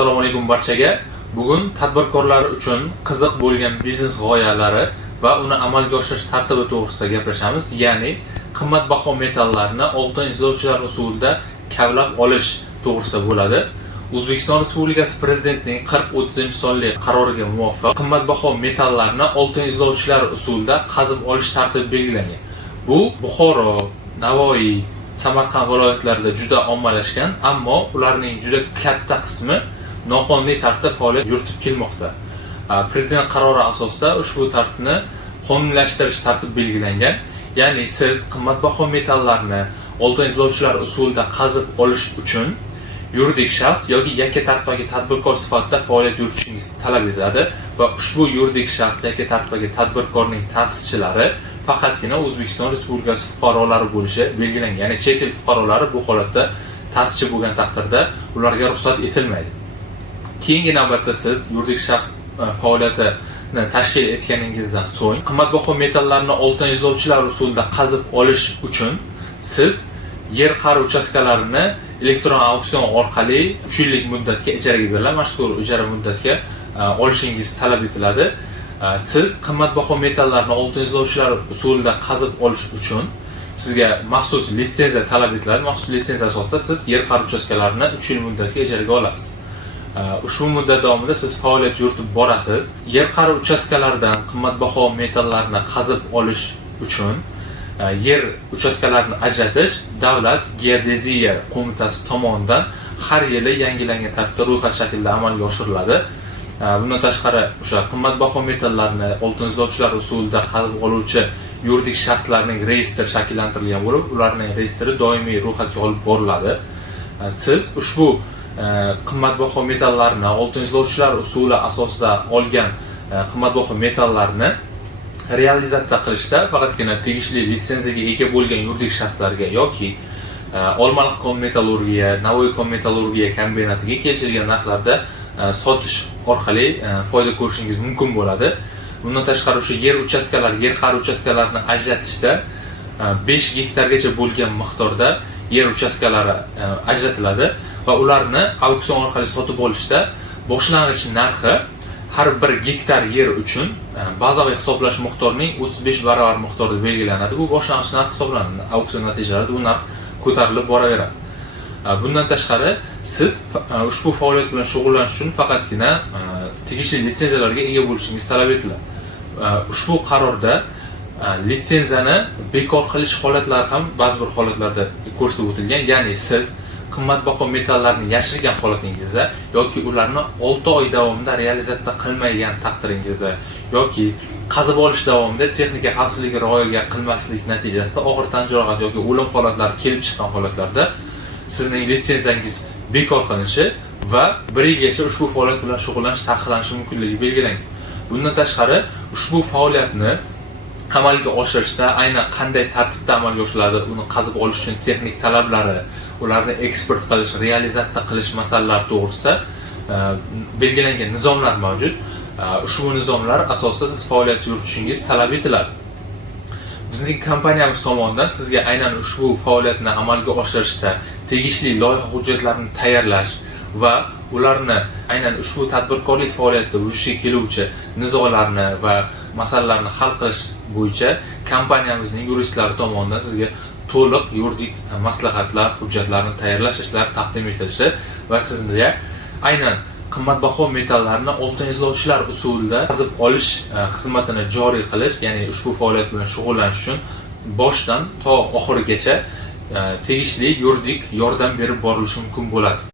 Assalomu alaykum barchaga. Bugun tadbirkorlar uchun qiziq bo'lgan biznes g'oyalari va uni amalga oshirish tartibi to'g'risida gaplashamiz. Ya'ni qimmatbaho metallarni oltin izlovchilar usulida kavlab olish to'g'risida bo'ladi. O'zbekiston Respublikasi Prezidentining 40-30-sonli qaroriga muvofiq qimmatbaho metallarni oltin izlovchilar usulida qazib olish tartibi belgilangan. Bu Buxoro, Navoiy, Samarqand viloyatlarida juda ommalashgan, ammo ularning juda katta qismi noqonuniy tartibda faoliyat yuritib kelmoqda. Prezident qarori asosida ushbu tartibni qonuniylashtirish tartibi belgilangan. Ya'ni siz qimmatbaho metallarni oltin izlovchilar usulida qazib olish uchun yuridik shaxs yoki yakka tartibdagi tadbirkor sifatida faoliyat yuritishingiz talab etiladi va ushbu yuridik shaxs yakka tartibdagi tadbirkorning ta'sischilari faqatgina O'zbekiston Respublikasi fuqarolari bo'lishi belgilangan. Ya'ni chet el fuqarolari bu holatda ta'sischi bo'lgan taqdirda ularga ruxsat etilmaydi. Keyingi navbatda siz yuridik shaxs faoliyatini tashkil etganingizdan so'ng qimmatbaho metallarni oltin izlovchilar usulida qazib olish uchun siz yer qa'ri uchastkalarini elektron auksion orqali 3 yillik muddatga ijaraga beriladi. Mazkur ijara muddatga olishingiz talab etiladi. Siz qimmatbaho metallarni oltin izlovchilar usulida qazib olish uchun sizga maxsus litsenziya talab etiladi. Maxsus litsenziya asosida siz yer qa'ri uchastkalarini 3 yil muddatga ijaraga olasiz. Ushbu muddat davomida siz faoliyat yuritib borasiz. Yer qa'ri uchastkalaridan qimmatbaho metallarni qazib olish uchun yer uchastkalarini ajratish Davlat geodeziya qo'mitasi tomonidan har yili yangilangan tartibda ro'yxat shaklida amalga oshiriladi. Bundan tashqari o'sha qimmatbaho metallarni oltin izlovchilar usulida qazib oluvchi yuridik shaxslarning reyestri shakllantirilgan bo'lib, ularning reyestri doimiy ro'yxatga olib boriladi. Siz ushbu qimmatbaho metallarni oltin izlovchilar usuli asosida olgan qimmatbaho metallarni realizatsiya qilishda faqatgina tegishli litsenziyaga ega bo'lgan yuridik shaxslarga yoki Olmaliq kon-metallurgiya, Navoiy kon-metallurgiya kombinatiga kelishilgan narxlarda sotish orqali foyda ko'rishingiz mumkin bo'ladi. Bundan tashqari o'sha yer qa'ri uchastkalarini ajratishda 5 gektargacha bo'lgan miqdorda yer uchastkalari ajratiladi va ularni auksion orqali sotib olishda boshlang'ich narxi har bir gektar yer uchun bazaviy hisoblash miqdorining 35 barobar miqdorda belgilanadi. Bu boshlang'ich narx hisoblanadi. Auksion natijalarida bu narx ko'tarilib boraveradi. Bundan tashqari siz ushbu faoliyat bilan shug'ullanish uchun faqatgina tegishli litsenziyalarga ega bo'lishingiz talab etiladi. Ushbu qarorda litsenziyani bekor qilish holatlari ham ba'zi bir holatlarda ko'rsatib o'tilgan. Ya'ni siz qimmatbaho metallarni yashirgan holatingizda yoki ularni 6 oy davomida realizatsiya qilmagan taqdiringizda yoki qazib olish davomida texnika xavfsizligi rioya qilmaslik natijasida og'ir tan jarohat yoki o'lim holatlari kelib chiqqan holatlarda sizning litsenziyangiz bekor qilinishi va 1 yilgacha ushbu faoliyat bilan shug'ullanish taqiqlanishi mumkinligi belgilangan. Bundan tashqari ushbu faoliyatni amalga oshirishda aynan qanday tartibda amalga oshiriladi, uni qazib olish uchun texnik talablari, ularni eksport qilish, realizatsiya qilish masalalari to'g'risida belgilangan nizomlar mavjud. Ushbu nizomlar asosida siz faoliyat yuritishingiz talab etiladi. Bizning kompaniyamiz tomonidan sizga aynan ushbu faoliyatni amalga oshirishda tegishli loyiha hujjatlarini tayyorlash va ularni aynan ushbu tadbirkorlik faoliyatida vujudga keluvchi nizolarni va masalalarni hal qilish bo'yicha kompaniyamizning yuristlari tomonidan sizga to'liq yuridik maslahatlar, hujjatlarni tayyorlash ishlari taqdim etilishi va sizga aynan qimmatbaho metallarni oltin izlovchilar usulida qazib olish xizmatini joriy qilish, ya'ni ushbu faoliyat bilan shug'ullanish uchun boshdan to oxirigacha tegishli yuridik yordam berib borilishi mumkin bo'ladi.